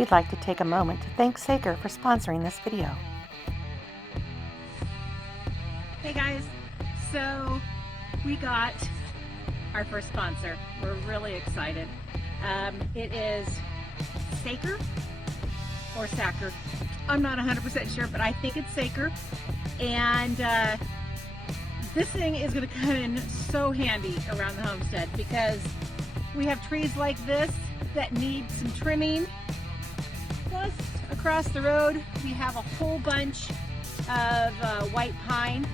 We'd like to take a moment to thank Saker for sponsoring this video. Hey guys, so we got our first sponsor. We're really excited. It is Saker or Sacker. I'm not 100% sure, but I think it's Saker. And this thing is going to come in so handy around the homestead because we have trees like this that need some trimming. Plus, across the road, we have a whole bunch of white pine.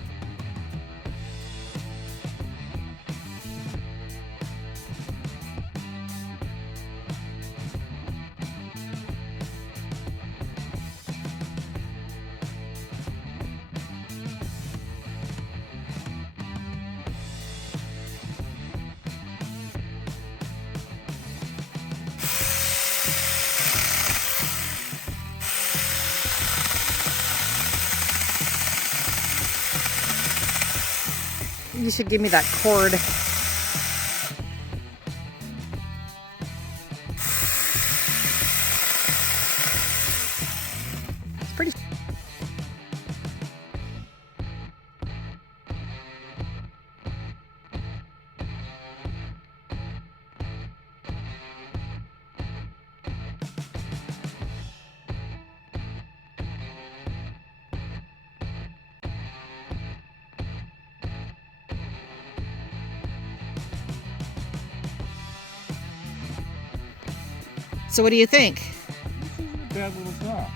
You should give me that cord. It's pretty. So what do you think? This isn't a bad little saw.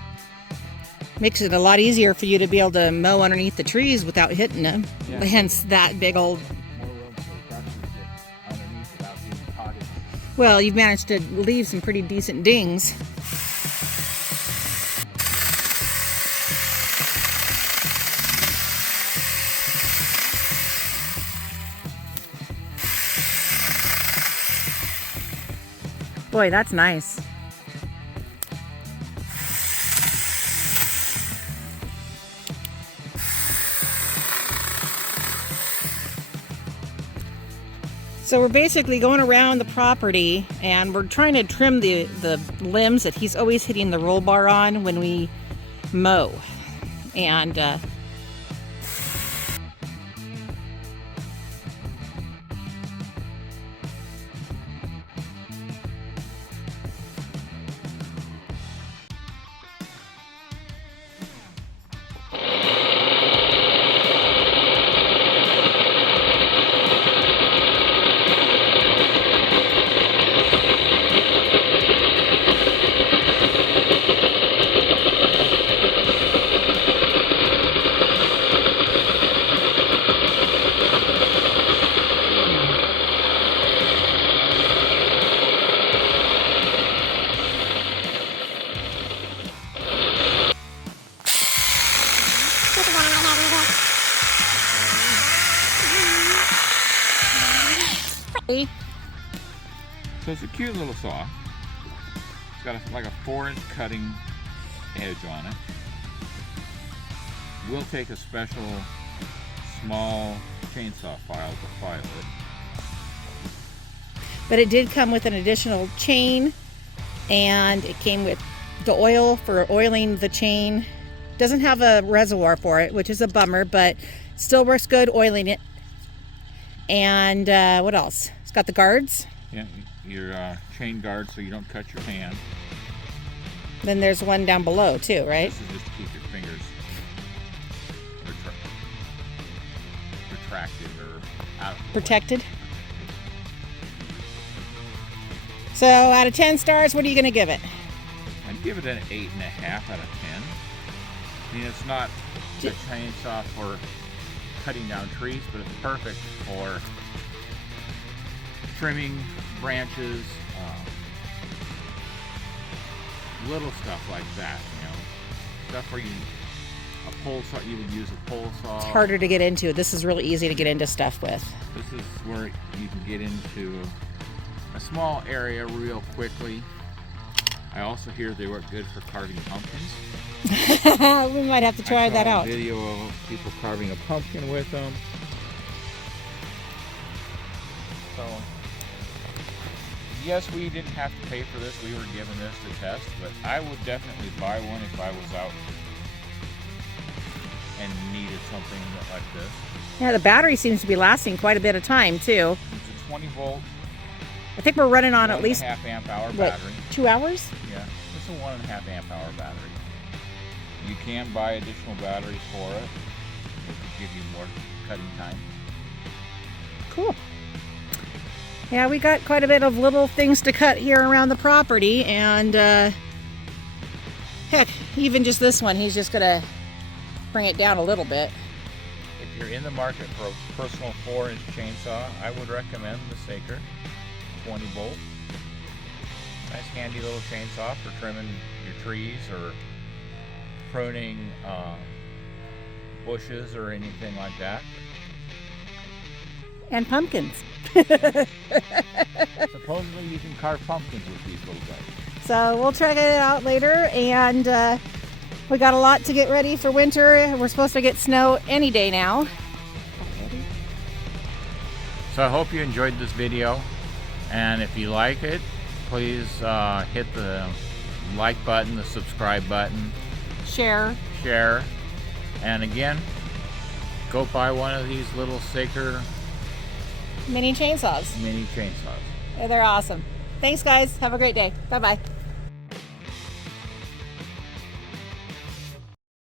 Makes it a lot easier for you to be able to mow underneath the trees without hitting them. Yeah. Hence that big old. More room for brushes to get underneath without being potted. Well, you've managed to leave some pretty decent dings. Boy, that's nice. So we're basically going around the property and we're trying to trim the limbs that he's always hitting the roll bar on when we mow. And So it's a cute little saw. It's got like a 4-inch cutting edge on it. We'll take a special small chainsaw file to file it. but it did come with an additional chain, and it came with the oil for oiling the chain. Doesn't have a reservoir for it, which is a bummer, but still works good oiling it. And what else? It's got the guards. Yeah, your chain guard so you don't cut your hand. Then there's one down below too, right? This is just to keep your fingers retracted or out of the way. Protected. So out of 10 stars, what are you going to give it? I'd give it an 8.5 out of 10. I mean, it's not a chainsaw for cutting down trees, but it's perfect for trimming branches, little stuff like that, you know, stuff where a pole saw, you would use a pole saw. It's harder to get into. This is really easy to get into stuff with. This is where you can get into a small area real quickly. I also hear they work good for carving pumpkins. We might have to try that out. I saw a video of people carving a pumpkin with them. So Yes, we didn't have to pay for this. We were given this to test, but I would definitely buy one if I was out and needed something like this. Yeah, the battery seems to be lasting quite a bit of time too. It's a 20 volt. I think we're running on at least 1.5 amp hour what, battery. 2 hours? Yeah, it's a 1.5 amp hour battery. You can buy additional batteries for it. It could give you more cutting time. Cool. Yeah, we got quite a bit of little things to cut here around the property, and heck, even just this one, he's just gonna bring it down a little bit. If you're in the market for a personal 4-inch chainsaw, I would recommend the Saker 20 volt. Nice handy little chainsaw for trimming your trees or pruning bushes or anything like that. And pumpkins. Supposedly you can carve pumpkins with these little guys. So we'll check it out later, and we got a lot to get ready for winter. We're supposed to get snow any day now. So I hope you enjoyed this video, and if you like it, please hit the like button, the subscribe button, Share. and again, go buy one of these little Saker Mini chainsaws. mini chainsaws. They're awesome. Thanks, guys. Have a great day. Bye-bye.